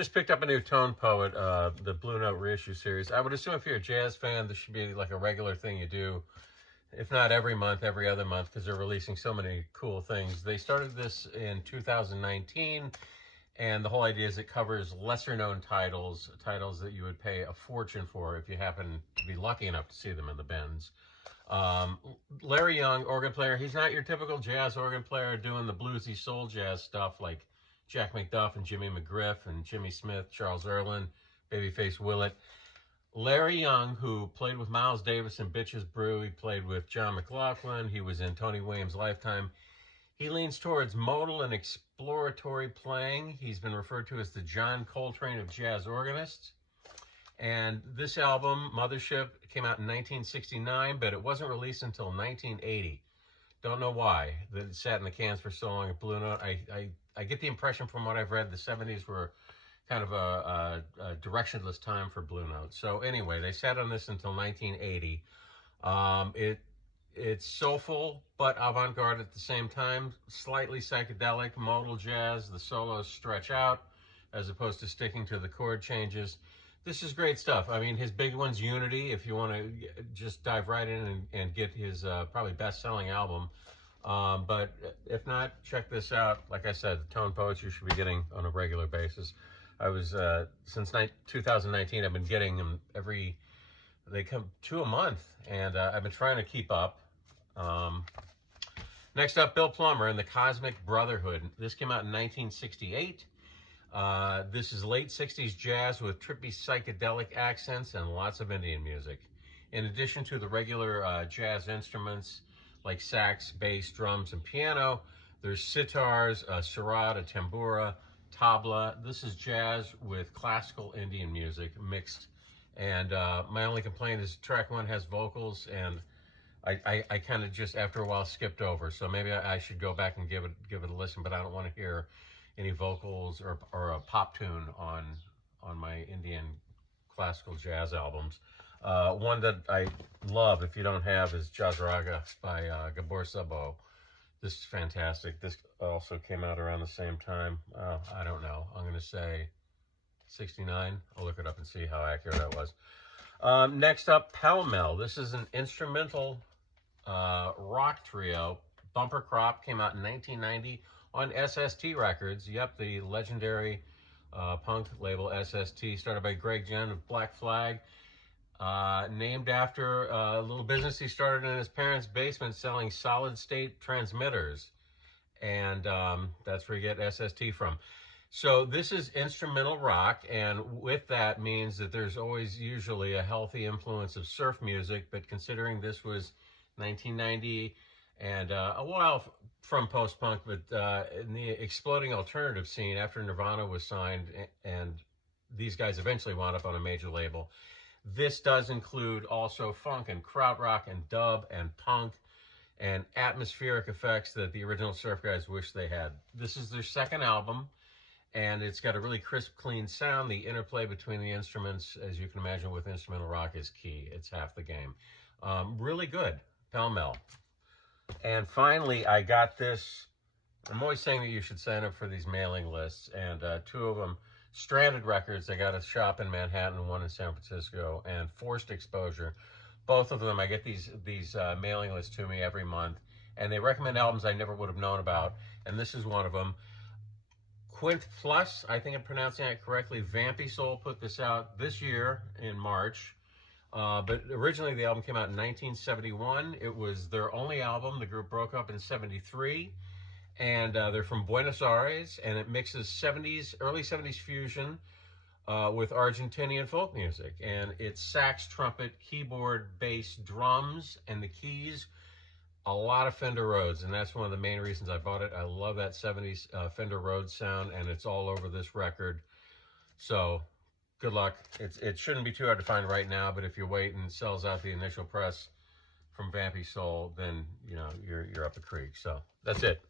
Just picked up a new Tone Poet, the Blue Note reissue series. I would assume if you're a jazz fan, this should be like a regular thing you do, if not every month, every other month, because they're releasing so many cool things. They started this in 2019, and the whole idea is it covers lesser known titles, titles that you would pay a fortune for if you happen to be lucky enough to see them in the bins. Larry Young, organ player. He's not your typical jazz organ player doing the bluesy soul jazz stuff like Jack McDuff and Jimmy McGriff and Jimmy Smith, Charles Earland, Babyface Willett. Larry Young, who played with Miles Davis in Bitches Brew, he played with John McLaughlin, he was in Tony Williams' Lifetime. He leans towards modal and exploratory playing. He's been referred to as the John Coltrane of jazz organists. And this album, Mothership, came out in 1969, but it wasn't released until 1980. Don't know why. It sat in the cans for so long at Blue Note. I get the impression from what I've read, the 70s were kind of a directionless time for Blue Note. So anyway, they sat on this until 1980. It's soulful, but avant-garde at the same time, slightly psychedelic, modal jazz. The solos stretch out as opposed to sticking to the chord changes. This is great stuff. I mean, his big one's Unity, if you want to just dive right in and get his probably best-selling album. But if not, check this out. Like I said, the Tone Poets you should be getting on a regular basis. I was, since 2019, I've been getting them they come 2 a month, and I've been trying to keep up. Next up, Bill Plummer and the Cosmic Brotherhood. This came out in 1968. This is late 60s jazz with trippy psychedelic accents and lots of Indian music. In addition to the regular jazz instruments like sax, bass, drums, and piano, there's sitars, a sarod, a tambura, tabla. This is jazz with classical Indian music mixed. And my only complaint is track 1 has vocals, and I kind of just after a while skipped over. So maybe I should go back and give it a listen, but I don't want to hear any vocals or a pop tune on my Indian classical jazz albums. One that I love, if you don't have, is Jazz Raga by Gabor Szabo. This is fantastic. This also came out around the same time. I don't know. I'm going to say 69. I'll look it up and see how accurate that was. Next up, Pell Mell. This is an instrumental rock trio. Bumper Crop came out in 1990 on SST Records. Yep, the legendary punk label SST, started by Greg Ginn of Black Flag. Named after a little business he started in his parents' basement selling solid-state transmitters. And that's where you get SST from. So this is instrumental rock, and with that means that there's always usually a healthy influence of surf music, but considering this was 1990 and a while from post-punk, but in the exploding alternative scene after Nirvana was signed and these guys eventually wound up on a major label, this does include also funk and krautrock and dub and punk and atmospheric effects that the original surf guys wish they had. This is their second album, and it's got a really crisp, clean sound. The interplay between the instruments, as you can imagine with instrumental rock, is key. It's half the game. Really good, Pell Mell. And finally, I got this. I'm always saying that you should sign up for these mailing lists, and 2 of them, Stranded Records. I got a shop in Manhattan, one in San Francisco, and Forced Exposure. Both of them, I get these mailing lists to me every month, and they recommend albums I never would have known about, and this is one of them. Quint Plus, I think I'm pronouncing it correctly. Vampy Soul put this out this year in March. But originally the album came out in 1971. It was their only album. The group broke up in 73. And they're from Buenos Aires. And it mixes early 70s fusion with Argentinian folk music. And it's sax, trumpet, keyboard, bass, drums, and the keys. A lot of Fender Rhodes, and that's one of the main reasons I bought it. I love that 70s Fender Rhodes sound, and it's all over this record. So, good luck. It shouldn't be too hard to find right now, but if you wait and it sells out the initial press from Vampy Soul, then, you know, you're up the creek. So, that's it.